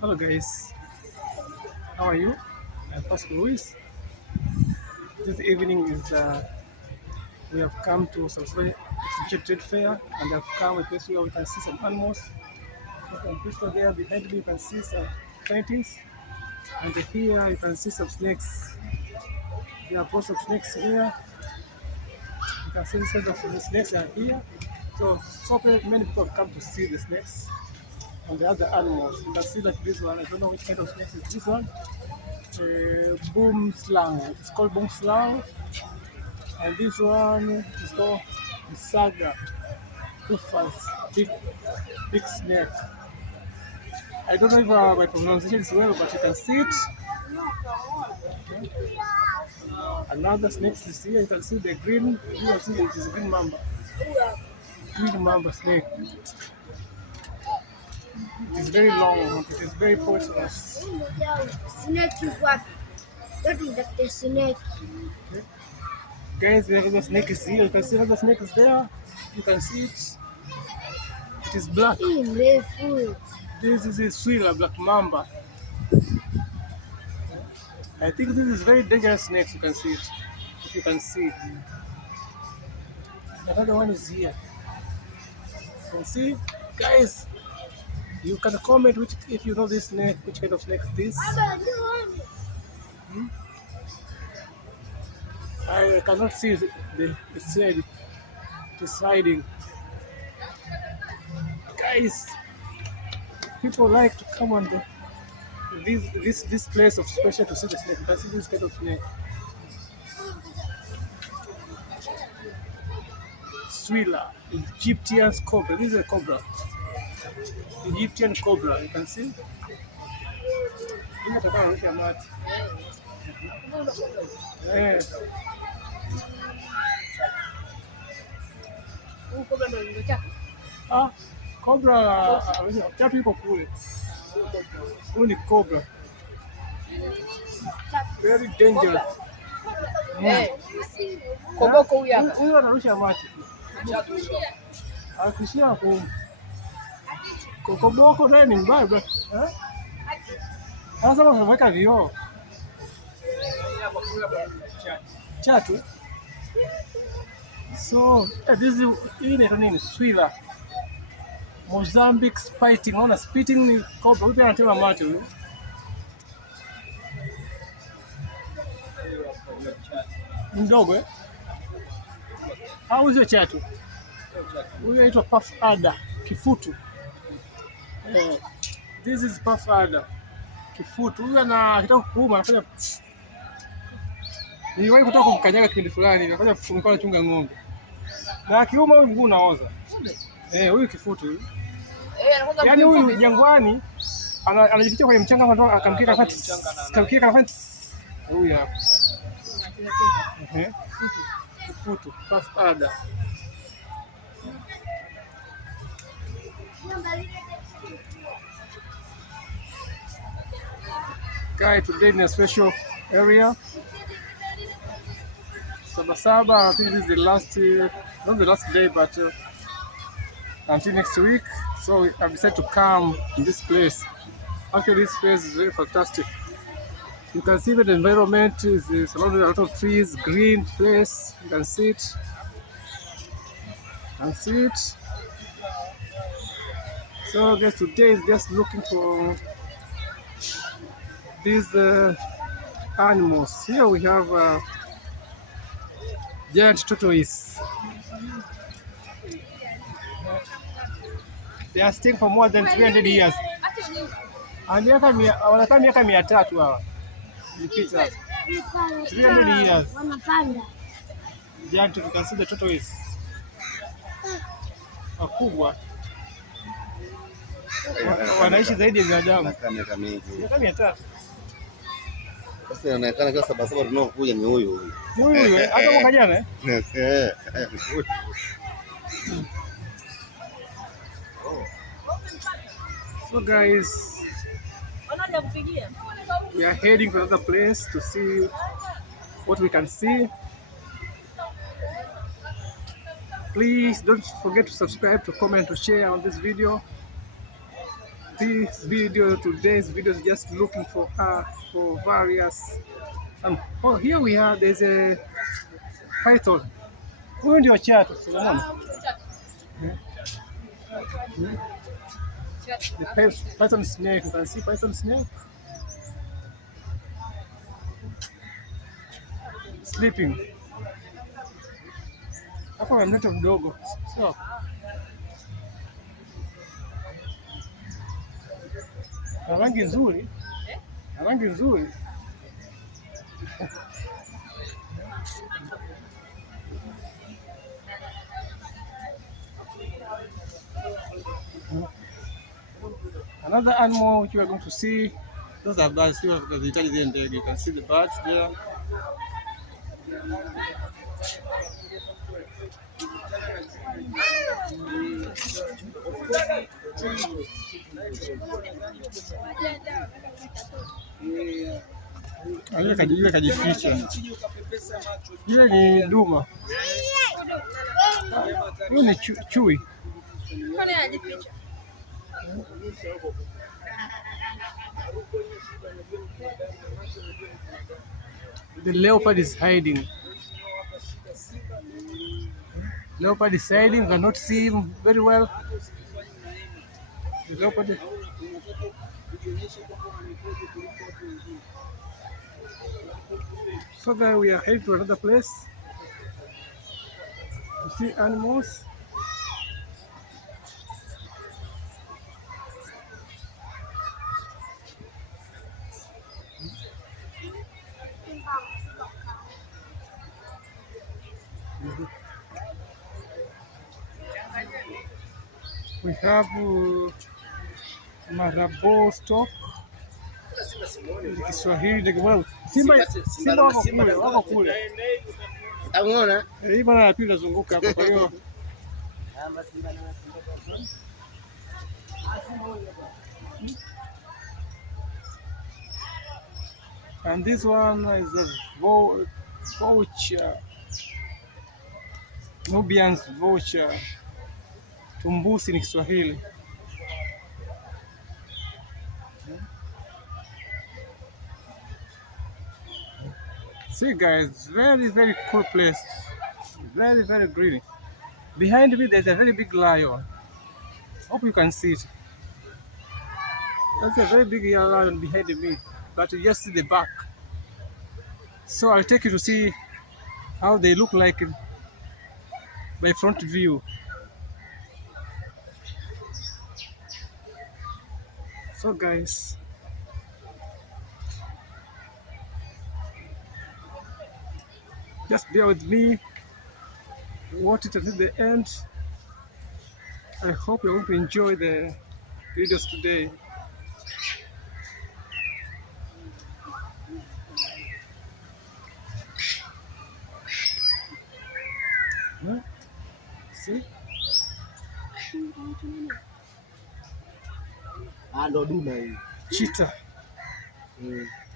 Hello guys, how are you? I'm Pascal Luis. This evening is we have come to some sort of exhibition trade fair, and I've come a place where we can see some animals. Some people there behind me, you can see some paintings, and here you can see some snakes. There are lots of snakes here. You can see the of the snakes are here. So many people have come to see the snakes and the other animals. You can see that this one, I don't know which kind of snakes is this one. Boom slang. It's called boom slang. And this one is called the Saga Tufas, big snake. I don't know if my pronunciation is well, but you can see it. Another snake is here. You can see the green. You can see it is green mamba. Green mamba snake. It is very long. It is very poisonous. Snake. Okay. Guys, there is a snake is here. You can see another snake is there. You can see it. It is black. This is a Swila black mamba. I think this is very dangerous snake. You can see it. If you can see it. Another one is here. You can see, guys. You can comment which if you know this snake, which kind of snake it is. I cannot see the side. The siding. Guys, people like to come on this place of special to see the snake. You can see this kind of snake. Swila, Egyptian cobra. This is a cobra. Egyptian cobra. You can see. Eh, ah, cobra. Chatu iko kule. Huyu ni cobra. Very dangerous. Koboko huyu hapa. Huyu anarusha macho. Akishia koboko naye ni mbaya bro. Sasa wameweka vioo. Chatu. So this is hii ni nini? Swila. Mozambique spiting. Unaona spitting ni cobra. Huyu anatema macho huyu. Mdogo au hizo chatu. Huyu anaitwa puff adder, kifutu. This is puff adder, kifutu. Huyu anataka kuuma, anafanya niwahi kutoka kumkanyaga kipindi fulani, anafanya mfano chunga ng'ombe. Na akiuma huyu mguu unaoza. Huyu kifutu huyu. Yaani huyu jangwani anajificha kwenye mchanga akamkika kafanya huyu hapa. Kifutu, puff adder. Guy, today in a special area. Sabasaba, I think this is the last, not the last day, but until next week. So I decided to come in this place. Actually, this place is very fantastic. You can see that the environment is surrounded by a lot of trees, green place. You can see it. So I guess today is just looking for these animals. Here we have giant tortoise. They are staying for more than 300 years. Wanakaa miaka 300 hawa. 300 years. Giant, you can see the tortoise. Wakubwa. Wanaishi zaidi ya binadamu. Miaka mingi. Miaka 300. Sasa inaonekana kama Sabasaba tunaokuja ni huyu. Huyu hata mwaka jana So guys, we are heading to another place to see what we can see. Please don't forget to subscribe, to comment, to share on this video. this video, today's video is just looking for various. Oh, here we are. There's a python. Huyu ndio chatu, unaona? The python snake. You can see python snake sleeping. Hapa wamleta mdogo, so na rangi nzuri, na rangi nzuri. Another animal which you are going to see, those are birds. You can see the birds there. Yule kajificha. Yule ni duma. Yule ni chui. The leopard is hiding. Leopard is hiding. You cannot see him very well. The leopard. So then we are heading to another place to see animals. We have marabou stock. Kiswahili well. Simba wako kule. Unaona? Hii bwana ya pili nazunguka hapo kwa hiyo. And this one is a vulture. Nubian's vulture. Tumbusi ni Kiswahili. See guys, very cool place. Very green. Behind me there's a very big lion. Hope you can see it. That's a very big lion behind me, but you just see the back. So I'll take you to see how they look like by front view. So guys, just bear with me, watch it until the end. I hope you're going to enjoy the videos today. See? Ndo dume hii. Cheetah.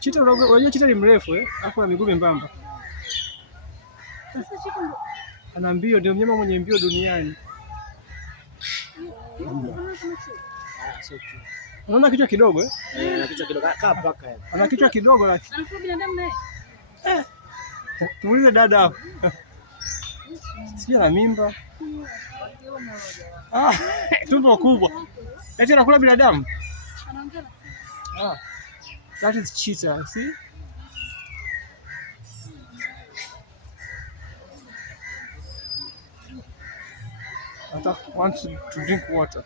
Cheetah, unajua cheetah ni mrefu hapo na miguu membamba. Ana mbio, ndio mnyama mwenye mbio duniani. Unaona kichwa kidogo Ana kichwa kidogo kaa paka. Ana kichwa kidogo lakini. Anakuwa binadamu naye. Tumuulize dada hapo. Sio na mimba. Tumbo kubwa. Eti anakula binadamu? Anaongea. That is cheetah, see? Cheetah wants to drink water.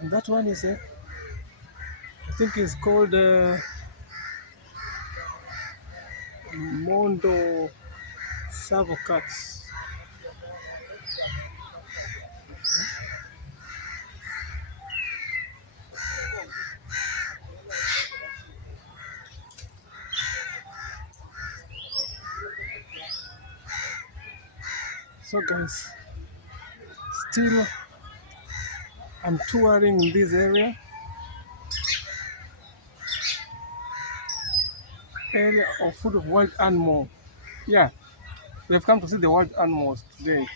And that one is I think it's called Mondo Savo cats. So guys, still I'm touring in this area. area of full of wild animal. Yeah, we have come to see the wild animals today.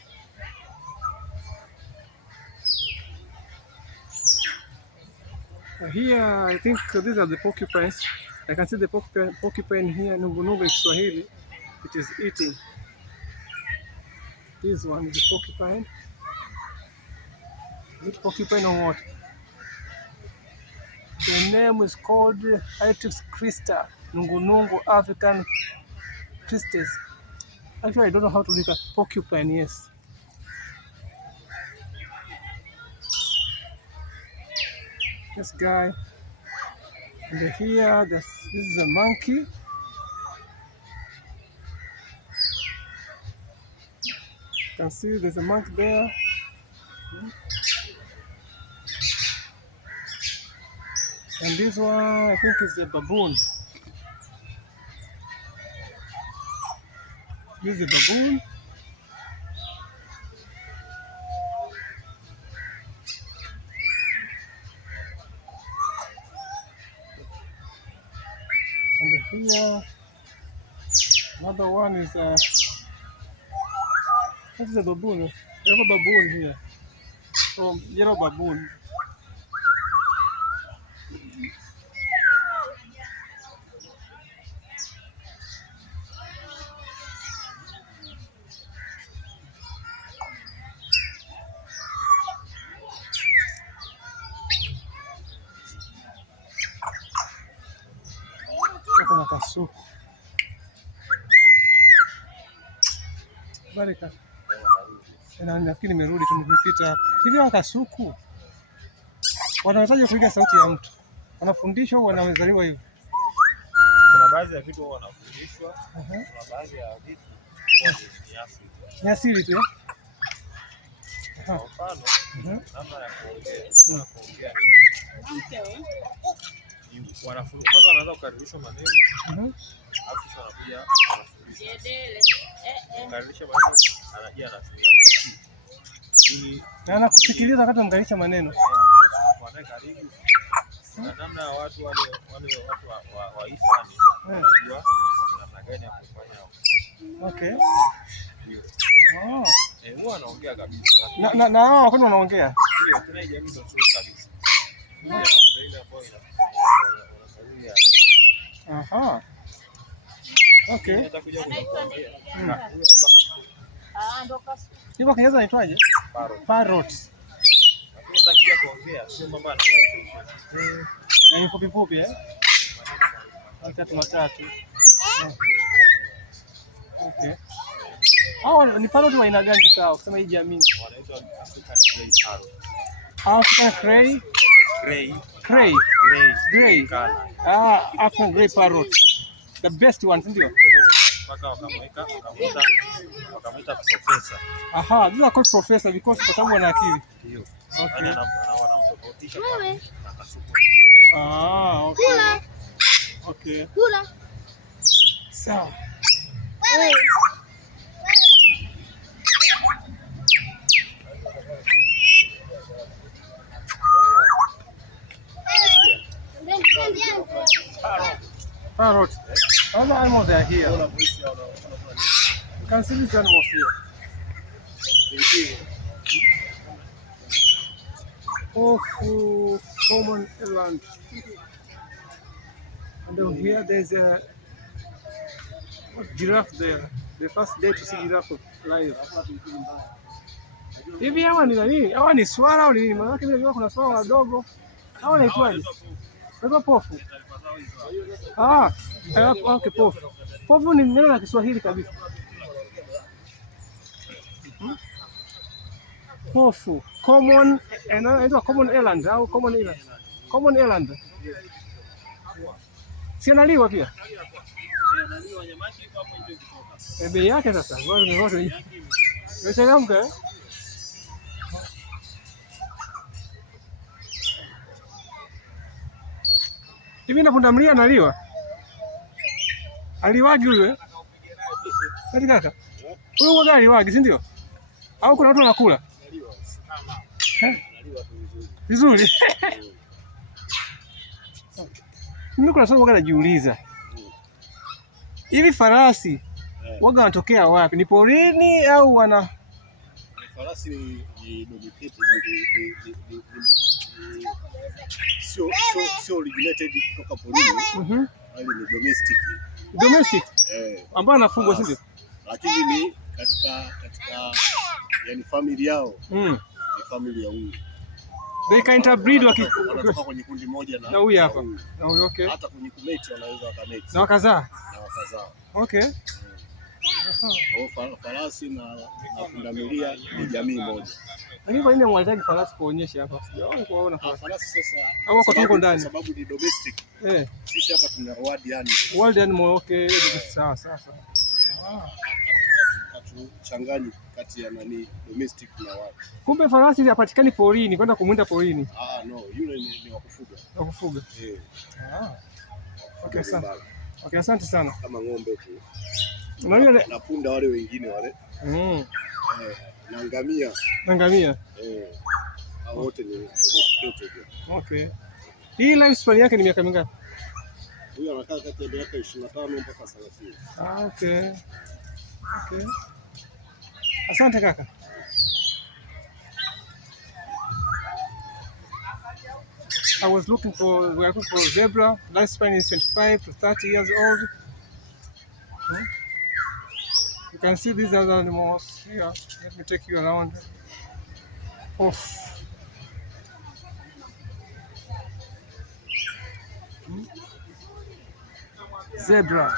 Here, I think these are the porcupines. I can see the porcupine here, nungunungu in Swahili. It is eating. This one is a porcupine. Is it porcupine or what? The name is called Itis crista, nungunungu African Christes. Actually, I don't know how to look at porcupine, yes. This guy. And here, this is a monkey. You can see there's a monkey there. And this one, I think, is a baboon. This is a baboon. And here, another one is what is a baboon? We have a baboon here. From yellow baboon. Kuna kasuku. Barika. Nafikiri nimerudi tu nimepita hapa. Hivi hawa kasuku wanawezaje kuiga sauti ya mtu? Wanafundishwa au wanazaliwa hivyo? Kuna baadhi ya vitu wanafundishwa, kuna baadhi ya vitu ni asili tu. Kwa mfano, namna ya kuongea wanafunzi kwanza wanaanza kukaribishwa maneno, alafu kisha wanakuja kukaribisha maneno, anajia anasikia na anakusikiliza wakati unamkaribisha maneno. Wanae karibu na namna ya watu wale watu wa Isani wanajua namna gani ya kufanya. Okay. Oh. Huwa anaongea kabisa. Na hao kwani wanaongea? Ndio, kuna jamii ndio nzuri kabisa. Ndio ile ambayo inafanya. Aha. Okay. Nitakuja kuongea. Hivyo Kiingereza inaitwaje? Parrot. Lakini nitakuja kuongea, sio mambo anaongea. Ni fupi fupi matatu. Okay. Hao ni parrot wa aina gani sasa? Kusema hii jamii. Wanaitwa African Grey Parrot. African Grey. African Grey Parrot. The best ones ndio. Mpaka wakamwita professor. Aha, these are called professor because kwa sababu wana akili. Ndio. Okay. Wanamtofautisha na kasuku. Okay. Okay. Kula. Sawa. Parrot. Other animals are here. You can see these animals here. Common eland. And down here there's a giraffe there. The first day to see giraffe live. Hivi hawa ni nani? Hawa ni swara au ni nini? Maana mimi kuna swara wadogo. Hawa wanaitwaje? Wanaitwa pofu. Okay, pofu. Pofu ni neno la Kiswahili kabisa. Pofu. Common, inaitwa common eland au common eland. Common eland. Si analiwa pia? Bei yake sasa. Ngoja nimechangamka. Hivi na pundamilia analiwa? Aliwagi huyo? Kati kaka. Huyo mwaga aliwagi, si ndio? Au kuna watu wanakula? Vizuri. Mimi kuna swali najiuliza. Hivi farasi waga wanatokea wapi? Ni porini au wana farasi ni domesticated, sio originated kutoka porini, bali ni domestic ambao anafugwa, si ndio? Lakini ni katika yani family yao ni family ya huyu. They can interbreed wanatoka kwenye kundi moja na huyu hapa. Na huyu okay. Hata kwenye kumate wanaweza wakamate. Na wakazaa. Okay. Farasi na pundamilia ni jamii moja. Lakini kwa nini mwalitaji farasi kuonyesha hapa? Sijawahi kuona farasi. Farasi sasa wako tuko ndani. Kwa sababu ni domestic. Sisi hapa tuna wild animal. Wild animal, okay. Sawa. Changani kati ya domestic na wild. Kumbe farasi hapatikani porini, kwenda kumwinda porini. No, yule ni wa kufuga. Wa kufuga. Okay, sawa. Okay, asante sana. Kama ng'ombe tu. Na punda wale wengine wale. Na ngamia. Hao wote ni domesticated. Okay. Hii lifespan yake ni miaka mingapi? Huyu anakaa kati ya miaka 25 mpaka 30. Okay. Asante kaka. We are looking for zebra. Lifespan is 25 to 30 years old. You can see these other animals here. Let me take you around. Zebra.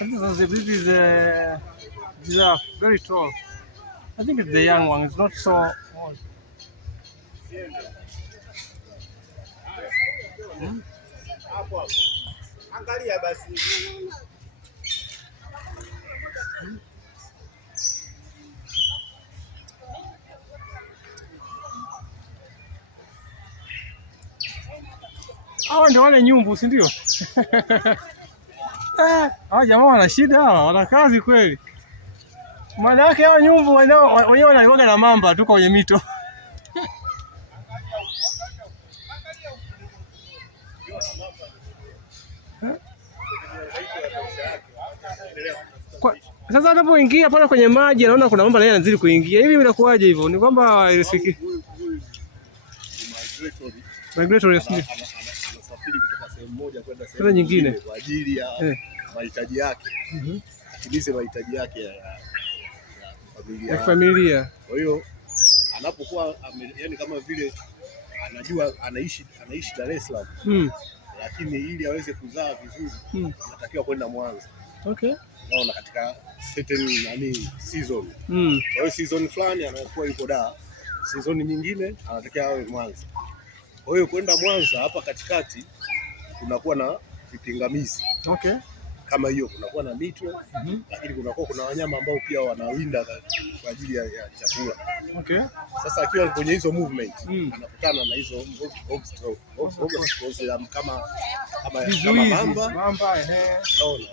This is a giraffe, very tall. I think it's the young one. It's not so old. Angalia basi. Hao ndio wale nyumbu, si ndio? Hao jamaa wana shida, wana kazi kweli. Maana yake hao nyumbu wenyewe wanaiwaga na mamba tu kwenye mito. Sasa anapoingia pale kwenye maji anaona kuna mamba na yeye anazidi kuingia. Hivi inakuwaje hivyo? Ni kwamba ilisiki migratory anasafiri kutoka sehemu moja kwenda sehemu nyingine kwa ajili ya mahitaji yake. Kutimiza mahitaji yake ya familia. Kwa hiyo anapokuwa yani kama vile anajua anaishi Dar es Salaam. Lakini ili aweze kuzaa vizuri anatakiwa kwenda Mwanza. Okay. Naona katika certain season. Kwa hiyo season fulani anakuwa yuko Dar. Season nyingine anatakiwa awe Mwanza. Kwa hiyo kwenda Mwanza hapa katikati kunakuwa na vipingamizi. Okay. Kama hiyo kunakuwa na mito, lakini kuna wanyama ambao pia wanawinda kwa ajili ya chakula. Okay. Sasa akiwa kwenye hizo movement anakutana na hizo obstacles kama mamba,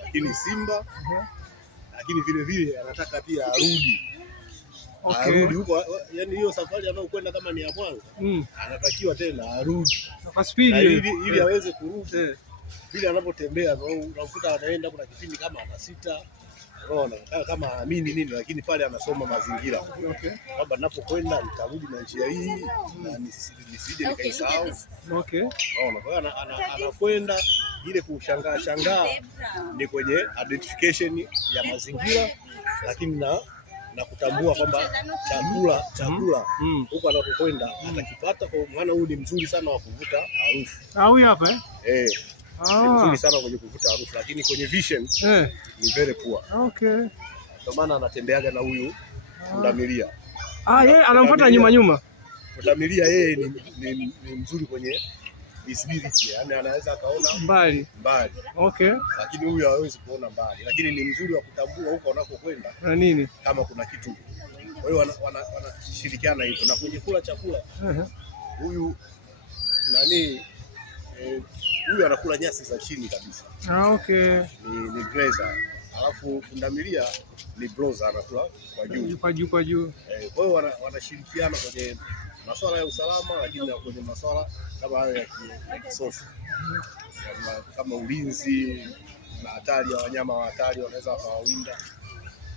lakini simba, lakini vile anataka pia arudi. Okay. Arudi huko, yani hiyo safari anayokwenda kama ni ya Mwanza, anatakiwa tena arudi kwa speed ili aweze kurudi. Vile anapotembea unakuta anaenda, kuna kipindi kama anasita, unaona kama amini nini, lakini pale anasoma mazingira. Okay. Kwamba ninapokwenda nitarudi na njia hii na nisije nikaisahau. Okay. Unaona, kwa hiyo anakwenda ile kushangaa ni kwenye identification ya mazingira, lakini na kutambua kwamba chakula huko anapokwenda atakipata, kwa maana huyu ni mzuri sana wa kuvuta harufu. Huyu hapa ni mzuri sana kwenye kuvuta harufu, lakini kwenye vision ni very poor. Okay. Ndio maana anatembeaga na huyu pundamilia. Yeye anamfuata nyuma. Pundamilia yeye ni mzuri kwenye visibility, yani anaweza akaona mbali. Okay. Lakini huyu hawezi kuona mbali, lakini ni mzuri wa kutambua huko unakokwenda na nini kama kuna kitu. Kwa hiyo wanashirikiana hivyo, na kwenye kula chakula huyu huyu anakula nyasi za chini kabisa. Okay. Ni grazer. Alafu pundamilia ni browser, anakula kwa juu. Kwa juu. Kwa hiyo wanashirikiana masuala ya usalama, lakini na kwenye masuala kama hayo ya kisosho kama ulinzi na hatari ya wanyama wa hatari wanaweza wakawawinda,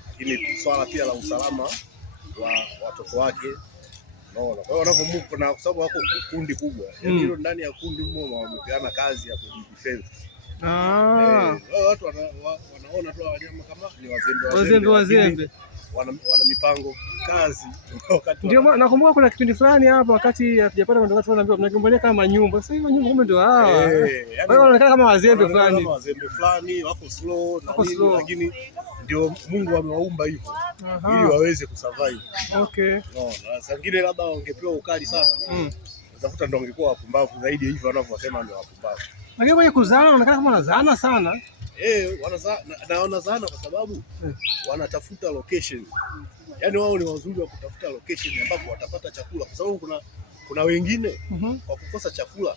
lakini swala pia la usalama wa watoto wake. Unaona, kwa hiyo wanapomuko na kwa sababu wako kundi kubwa, yaani hilo ndani ya kundi mmoja wamepeana kazi ya kujidefend. Watu wanaona tu wanyama kama ni wazembe. Wana mipango kazi wakati. Ndio nakumbuka kuna kipindi fulani hapa wakati hatujapata ndio watu wanaambiwa mnagombolea kama nyumba. Sasa hiyo nyumba kumbe ndio hawa. Wao wanaonekana kama wazembe fulani, wako slow na nini, lakini ndio Mungu amewaumba hivyo ili waweze kusurvive. Okay. Na sangine labda wangepewa ukali sana. Utakuta ndio wangekuwa wapumbavu zaidi hivyo wanavyosema ndio wapumbavu. Lakini kwenye kuzaana wanaonekana kama wanazaana sana. Wanazaana kwa sababu wanatafuta location. Yaani wao ni wazuri wa kutafuta location ambapo watapata chakula, kwa sababu kuna wengine kwa kukosa chakula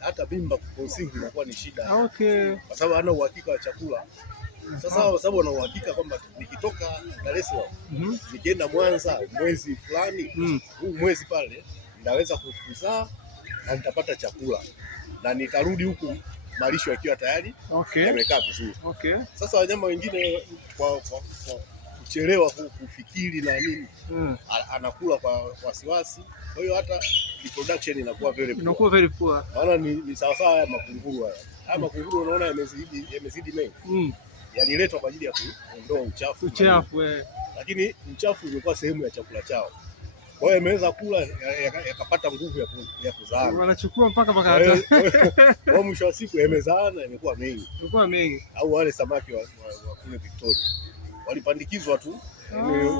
hata mimba kuconceive inakuwa ni shida. Okay. Kwa sababu hana uhakika wa chakula. Sasa kwa sababu wana uhakika kwamba nikitoka Dar es Salaam nikienda Mwanza mwezi fulani, huu mwezi pale ndaweza kuzaa na nitapata chakula na nitarudi huku malisho yakiwa tayari yamekaa vizuri. Sasa wanyama wengine kwa kuchelewa kufikiri na nini, anakula kwa wasiwasi, kwa hiyo hata reproduction inakuwa very poor. Maana ni sawa sawa ya makunguru haya. Haya makunguru unaona yamezidi mengi. Yaliletwa kwa ajili ya kuondoa uchafu. Lakini uchafu umekuwa sehemu ya chakula chao. Kwa hiyo imeweza kula yakapata nguvu ya kuzaana. Wanachukua mpaka hata. Kwa mwisho wa siku yamezaana imekuwa mengi. Au wale samaki wa kule Victoria. Walipandikizwa tu.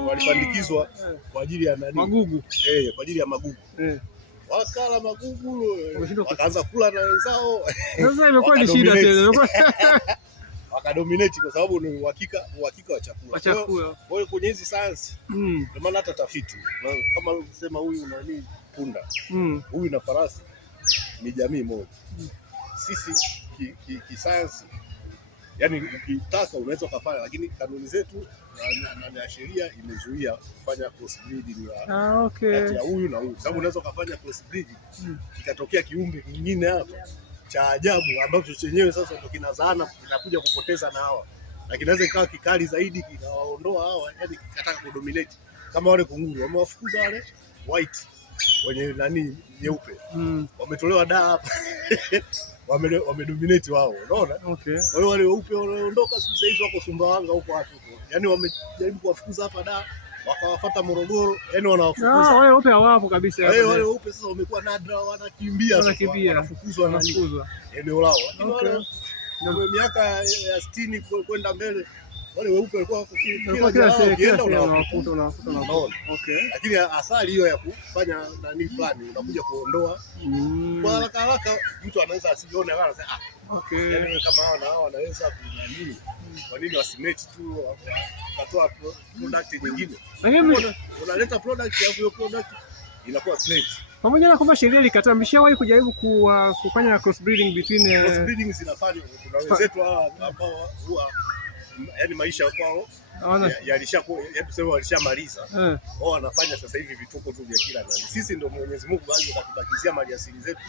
Walipandikizwa kwa ajili ya nani? Magugu. Kwa ajili ya magugu. Wakala magugu, wakaanza kula na wenzao. Sasa imekuwa ni shida tena. Wakadominate kwa sababu ni uhakika wa chakula. Kwa hiyo kwenye hizi science ndio maana hata tafiti kama unasema huyu nani punda, huyu na farasi ni jamii moja. Sisi science, yani ukitaka unaweza kufanya, lakini kanuni zetu na sheria imezuia kufanya cross breeding kati ya huyu na huyu, sababu unaweza kufanya cross breeding kikatokea kiumbe kingine hapa cha ajabu ambacho chenyewe sasa ndio kinazaana kinakuja kupoteza na hawa, na kinaweza ikawa kikali zaidi kikawaondoa hawa, yani kikataka kudominate kama wale kunguru wamewafukuza wale white wenye nani nyeupe, wametolewa hapa wamedominate wao, unaona. Kwa hiyo wale weupe wanaondoka sasa hivi wako Sumbawanga huko watu huko, yani wamejaribu kuwafukuza hapa wakawafuata Morogoro, yani wanawafukuza. Wale weupe hawapo kabisa. Wale weupe sasa wamekuwa nadra, wanakimbia wanafukuzwa na eneo lao. Lakini wale ndio miaka ya 60 kwenda mbele, wale weupe walikuwa kila sehemu unawakuta. Lakini asali hiyo ya kufanya nani fulani unakuja kuondoa kwa haraka mtu anaweza asione wala sasa yani kama hao wanaweza kunani, kwa nini wasimeti tu wakatoa product nyingine, lakini unaleta product ya hiyo product inakuwa slate. Pamoja na kwamba sheria ilikataa, mshawahi kujaribu kufanya cross breeding between cross breeding zinafanywa. Kuna wenzetu ambao huwa yani maisha kwao yalishakuwa tuseme walishamaliza, wao wanafanya sasa hivi vituko tu vya kila nani. Sisi ndio Mwenyezi Mungu baadhi akatubakizia mali asili zetu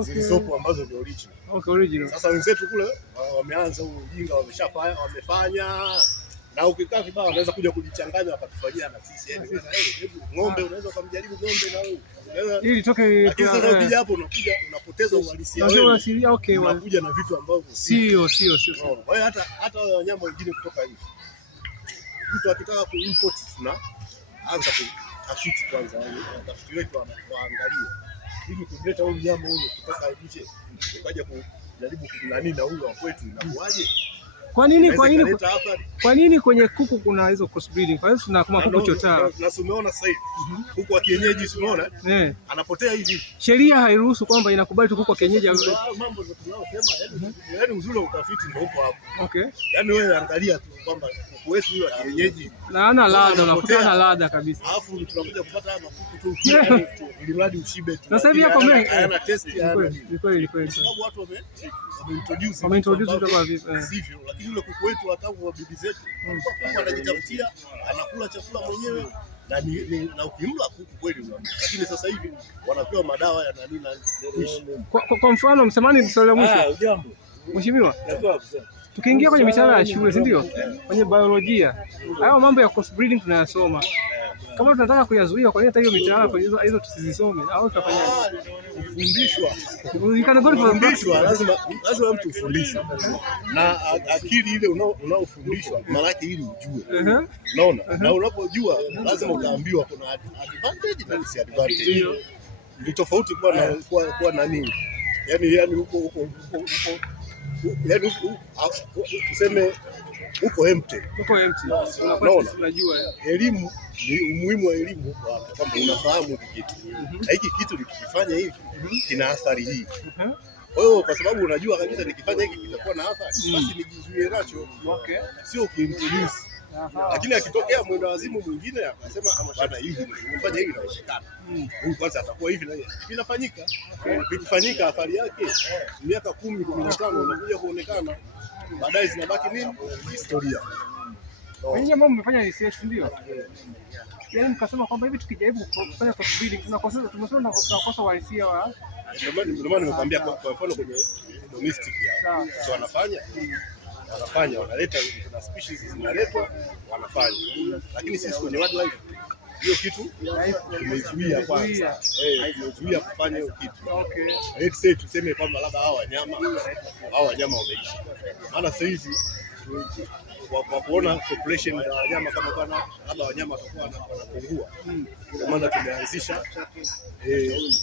zilizopo ambazo ni original. Sasa wenzetu kule wameanza ujinga, wamefanya na ukikaa vibaya wanaweza kuja kujichanganya wakatufanyia na sisi. Yani ng'ombe unaweza kumjaribu ng'ombe na wewe ili toke, lakini sasa ukija hapo unakuja unapoteza uhalisia wewe. Unakuja na vitu ambavyo sio. Kwa hiyo hata wale wanyama wengine kutoka nje, mtu akitaka kuimport na anza kutafiti kwanza, watafiti wetu wanaangalia ili kuleta huyu mnyama huyo kutoka nje ukaja kujaribu kunani na huyo wa kwetu inakuaje? Kwa nini kwenye kuku kuna hizo cross breeding? Kwa hiyo tuna kama kuku chotara. Na umeona sasa hivi kuku wa kienyeji umeona anapotea hivi. Sheria hairuhusu kwamba inakubali tu kuku wa kienyeji. Mambo ndio tunayosema, yani uzuri wa utafiti ndio uko hapo. Yani wewe angalia tu kwamba kuku wetu huyo wa kienyeji na ana ladha, unakuta ana ladha kabisa. Alafu tunakuja kupata haya makuku tu ili mradi ushibe tu. Sasa hivi hapo mimi ana test ni kweli. Sababu watu wameintroduce kama vipi sivyo, lakini yule kuku wetu wa tangu wa bibi zetu wanajitafutia, anakula chakula mwenyewe, na ukimla kuku kweli unamla, lakini sasa hivi wanapewa madawa ya nani na kwa mfano msamani, swali la mwisho. Jambo mheshimiwa, tukiingia kwenye mitaala ya shule, si ndio, kwenye biolojia hayo mambo ya cross breeding tunayasoma. Kama tunataka kuyazuia, kwa nini hata hiyo mitaala kwa hizo tusizisome au tutafanyaje? Kufundishwa, lazima mtu ufundishwe na akili ile unaofundishwa, maana yake ili ujue. Unaona? Na unapojua lazima utaambiwa kuna advantage na disadvantage. Ni tofauti kwa nani? Yaani huko yaani tuseme uko empty. Unajua elimu ni umuhimu wa elimu kwamba unafahamu hiki kitu. Na hiki kitu nikifanya hivi kina athari hii. Kwa hiyo kwa sababu unajua kabisa nikifanya hiki kitakuwa na athari, basi nijizuie nacho. Sio ukiintroduce. Lakini akitokea mwenda wazimu mwingine akasema bana hivi unafanya hivi inawezekana. Huyu kwanza atakuwa hivi na hivi. Inafanyika. Ikifanyika athari yake miaka 10, 15 unakuja kuonekana. Baadaye zinabaki nini? Historia. Wengi ambao mmefanya research ndio. Yaani mkasema kwamba hivi tukijaribu kufanya crossbreeding tunakosa uhalisia wa ndio maana nimekwambia kwa mfano kwenye domestic yao. So wanafanya wanaleta kuna species zinaletwa wanafanya. Lakini sisi kwenye wildlife hiyo kitu tumezuia kwanza. Tumezuia kufanya hiyo kitu. Let's say tuseme kwamba labda hao wanyama wameisha. Maana sasa hivi kwa kuona population ya wanyama kama bwana labda wanyama watakuwa wanapungua. Kwa maana tumeanzisha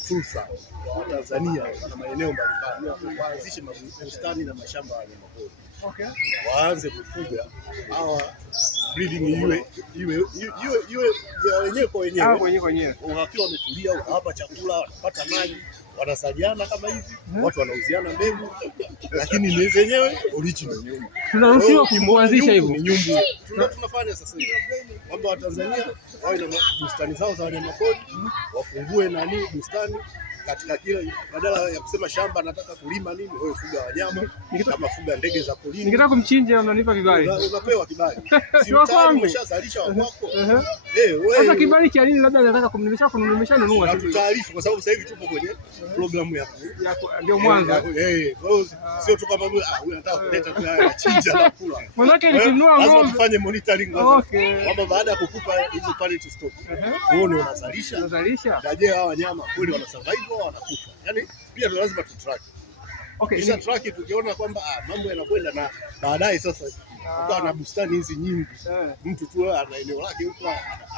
fursa kwa Tanzania na maeneo mbalimbali waanzishe mabustani na mashamba ya wanyamapori. Waanze kufuga hawa breeding iwe wenyewe kwa wenyewe. Wakiwa wametulia, hapa chakula, wanapata maji, wanasaliana kama hivi, watu wanauziana mbegu, lakini ni zenyewe original. Tunaruhusiwa kuanzisha hivyo. Ni nyumbu. Tunafanya sasa hivi. Kwamba Watanzania wawe na bustani zao za wanyamapori, wafungue bustani katika kila badala ya kusema shamba nataka kulima nini, wewe fuga wanyama kama fuga ndege za polini. Nikitaka kumchinja unanipa kibali. Unapewa kibali. Sio kwangu umeshazalisha wako. Wewe. Sasa kibali cha nini? Labda nataka kumnunulisha nunua. Na tutaarifu kwa sababu sasa hivi tupo kwenye programu ya ndio mwanzo. Sio tu kama huyu anataka kuleta chinja na kula. Manake nikinunua ng'ombe lazima tufanye monitoring kwanza. Kwamba baada ya kukupa hizo pale to stop. Uone unazalisha. Na je hawa wanyama kweli wana survive wanakufa. Yaani pia lazima tu track. Kisha track tukiona kwamba mambo yanakwenda na baadaye sasa ukawa na bustani hizi nyingi. Mtu tu ana eneo lake huko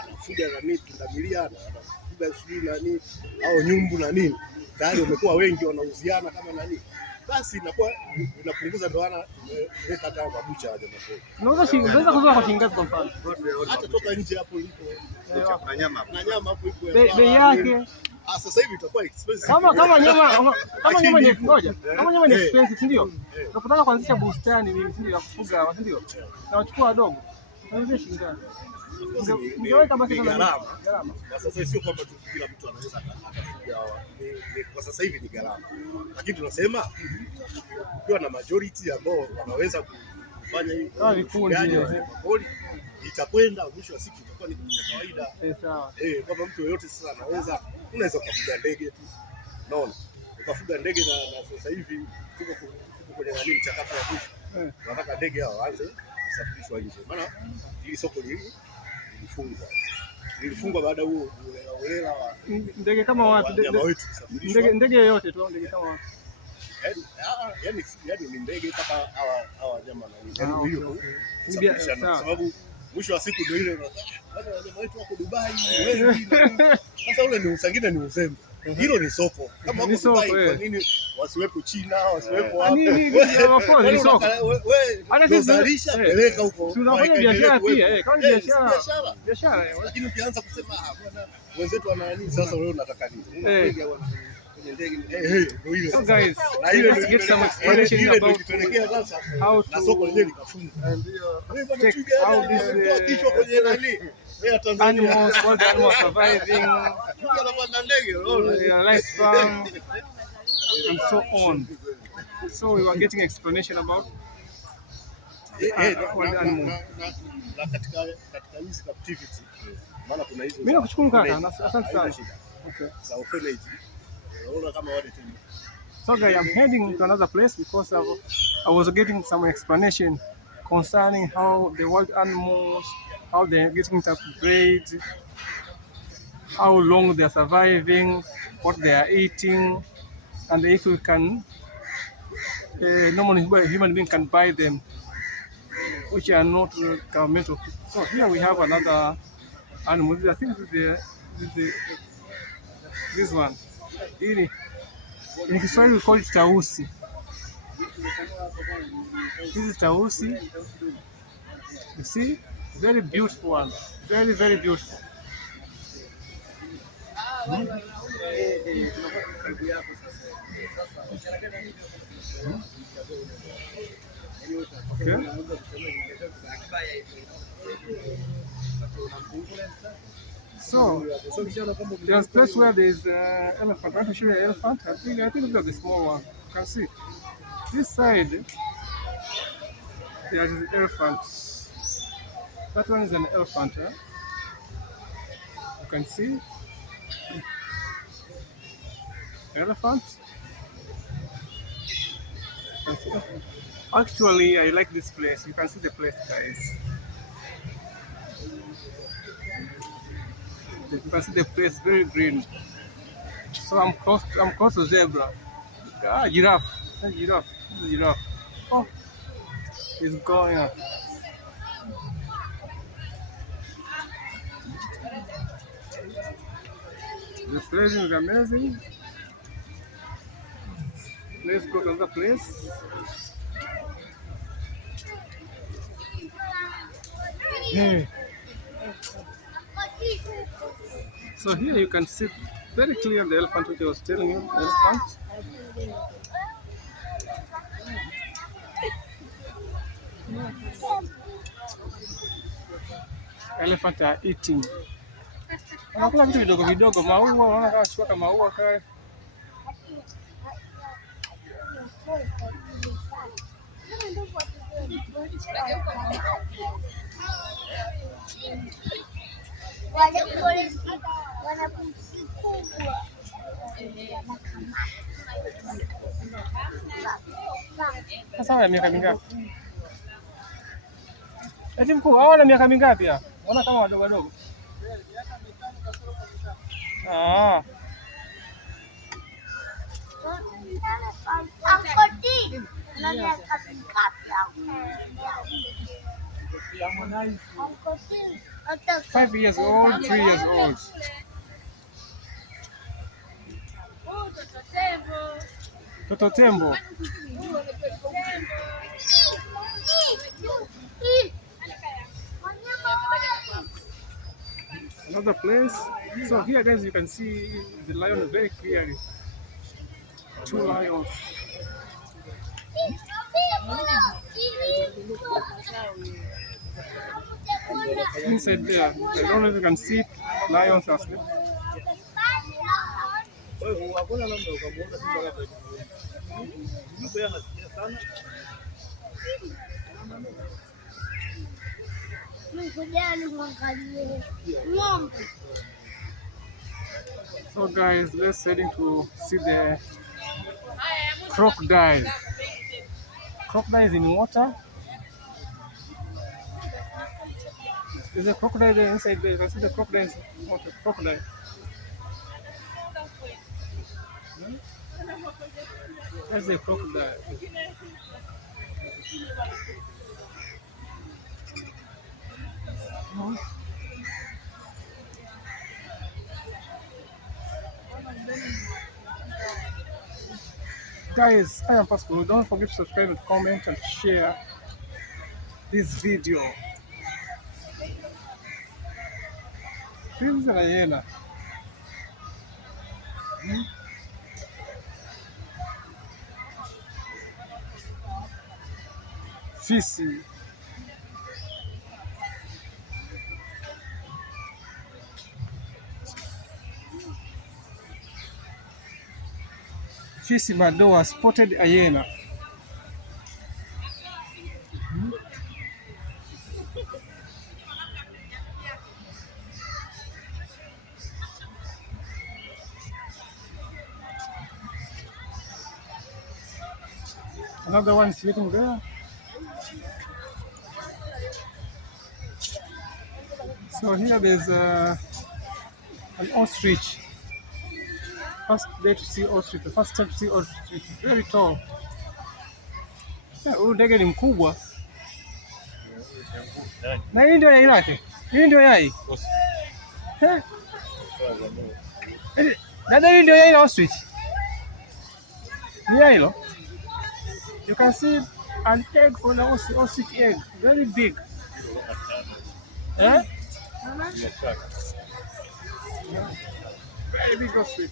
anafuga pundamilia, anafuga sijui nani au nyumbu na nini. Tayari wamekuwa wengi wanauziana kama nani. Basi inapunguza ndoana leta hata mabucha ya wanyamapori. Unaweza kuzoa kwa shilingi kwa mfano. Hata toka nje hapo ilipo. Na nyama hapo ipo. Bei yake sasa hivi itakuwa expensive. Kama nyama ni ngoja. Kama nyama ni expensive ndio. Unapotaka kuanzisha bustani mimi ndio ya kufuga, ndio. Na wachukua wadogo. Unaweza shilingi ngapi? Ungeweka basi gharama. Kwa sasa sio kwamba tu kila mtu anaweza akafuga. Kwa sasa hivi ni gharama. Lakini tunasema ukiwa na majority ambao wanaweza kufanya hivi vikundi itakwenda mwisho wa siku itakuwa ni kitu cha kawaida. Sawa. Kama mtu yeyote sasa unaweza kufuga ndege tu. Unaona? Ukafuga ndege na sasa hivi tuko kwenye mchakato wa mwisho. Tunataka ndege hao waanze kusafirishwa nje. Maana hili soko lilifungwa baada huo ulela wa ndege kama wapi? Ndege yoyote tu, ndege kama wapi? Yaani ni ndege kama hawa wanyama na hiyo. Kwa sababu mwisho wa siku ndio ile wanyama wetu wako Dubai wengi. Sasa ule ni usangine ni uzembe. Hilo ni soko. Kama wako Dubai kwa nini wasiwepo China, wasiwepo wapi? Ni soko. Wewe unazalisha peleka huko. Tunafanya biashara pia, kama biashara. Lakini ukianza kusema bwana wenzetu wana nini sasa wewe unataka nini? So guys, let's get some explanation about how to check how this animals, what the animals surviving, their lifespan, and so on. So we were getting explanation about what animals. Katika hizi captivity Maana kuna hizo. Mimi nakushukuru kaka. Asante sana. Okay. Za orphanage. Unaona kama wale tena. So guys, I'm heading to another place because I was getting some explanation concerning how the wild animals, how they're getting interbred, how long they're surviving, what they are eating, and if we can, normally human being can buy them, which are not governmental. So here we have another animal. I think this one. In Kiswahili we call it tausi. This is tausi. You see, very beautiful one, very very beautiful. Okay. So there's a place where there's elephant. I want to show you an elephant. I think look at the small one. You can see this side. There is elephants. That one is an elephant. You can see elephant. You can see. Actually, I like this place. You can see the place, guys. You can see the place very green. So I'm close to zebra. Giraffe. Giraffe. Giraffe. Oh, it's going up. The place is amazing. Let's go to another place. Hey. So here you can see very clear the elephant which I was telling you, elephant. Elephant are eating. Wanakula vitu vidogo vidogo, maua, unaona kama chukua maua kale. Sasa wana miaka mingapi? Eti mkuu, hao wana miaka mingapi hapa? Unaona kama wadogo wadogo. Ah. Five years old, 3 years old. Toto tembo. Another place. So here, guys, you can see the lion very clearly. 2 lions. Inside there, I don't know if you can see lions are sleeping. So guys, let's heading to see the crocodile. Crocodile is in water. There's a crocodile there inside there. You can see the crocodile in water. Crocodile. That's a crocodile. Guys, I am Pascal. Don't forget to subscribe and comment and share this video. This is a hyena. Fisi. Fisi madoa, spotted hyena. Another one sleeping there. So here there's an ostrich. First day to see ostrich. The first time to see ostrich. Very tall. Huyu ndege ni mkubwa. Na hii ndio yai lake. Hii ndio yai. Dada, hii ndio yai la ostrich. Ni yai hilo. You can see an egg on an ostrich egg. Very big. Eh? Very big ostrich.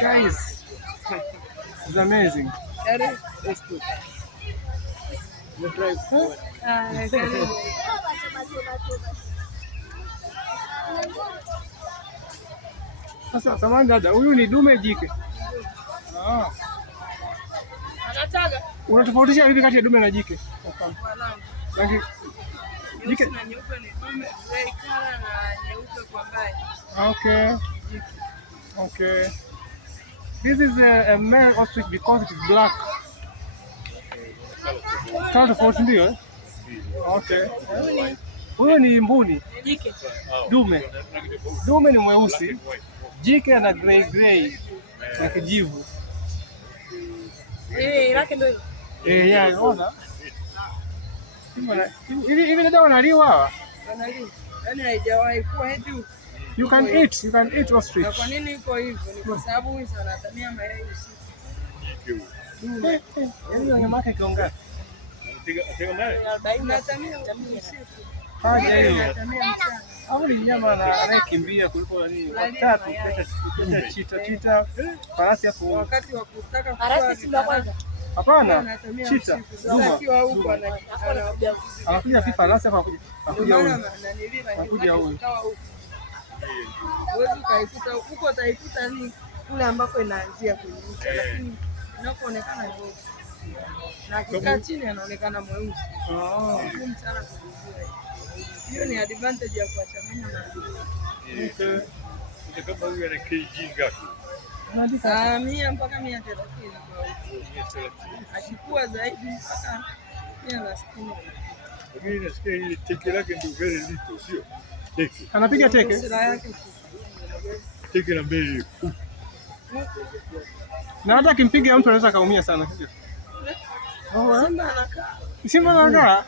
Guys, it's amazing. Sasa samahani dada, huyu ni dume jike? Unatofautisha vipi kati ya dume na jike? Rangi jike na nyeupe ni dume, gray color na nyeupe kwa mbali. Okay. Okay. This is a male ostrich because it is black. Color tofauti ndio eh? Okay. Huyo ni mbuni. Jike. Dume. Dume ni mweusi. Jike ana gray na kijivu. Lake ndio hilo. Yeah, unaona? Hivi ndio wanaliwa hawa? Wanaliwa. Yaani haijawahi kuwa eti You can eat ostrich. na kwa nini iko hivyo? Ni kwa sababu hizo anatamia mayai usiku. Yaani nyama yake kiongea. Anatamia usiku. Haja hiyo. Anatamia mchana. Au ni nyama anayekimbia kuliko nini? Watatu chita, farasi hapo. Wakati wa kutaka Farasi si wa kwanza. Hapana, chita. Sasa akiwa huko Anakuja pia farasi hapa anakuja huyu. Anakuja huyu. Huwezi ukaikuta huko, utaikuta ni kule ambako inaanzia kwenye mti, lakini inapoonekana hivyo na akikaa chini anaonekana mweusi. Ngumu sana kujua. Hiyo ni advantage ya kuwachanganya na Okay. Kama huyu ana kg ngapi? 100 mpaka 130 kwa wiki. Akikua zaidi mpaka 160. Mimi nasikia ile teke lake ndio very little, sio? Teke. Anapiga teke. Sura yake Teke na mbele. Na hata akimpiga mtu anaweza kaumia sana. Simba anakaa Simba anakaa.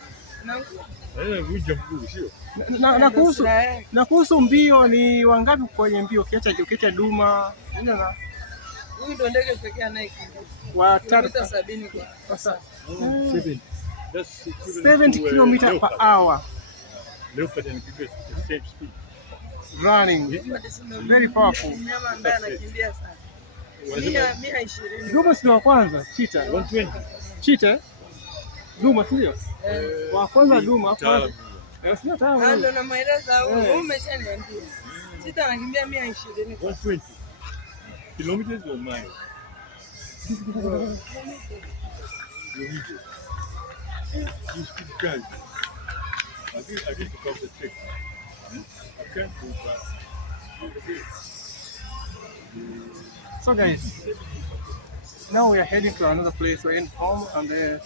Anavunja mguu, sio? Na kuhusu mbio ni wangapi kwenye mbio ukiacha duma? huyu ndo ndege pekee anayekimbia Watatu. kilomita 70 kwa saa. 70 km per hour Leopard anakimbia the same speed. running. Very powerful. Mnyama ambaye anakimbia sana. 120. Duma si wa kwanza, cheetah. 120. Cheetah. Duma sio? Wa kwanza duma kwanza. Sio tamu. Ndio na maelezo huyu umeshaniambia. Cheetah anakimbia 120 kwa saa. 120 kilometers or miles? Kilometers. You speed guys. I think to come to check. I can't do that. So guys, now we are heading to another place. We're in home and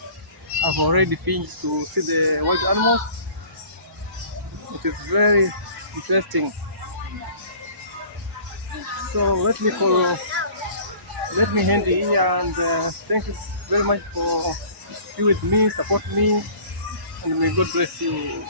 I've already finished to see the wild animals. It is very interesting. So let me end here and thank you very much for being with me, support me, and may God bless you.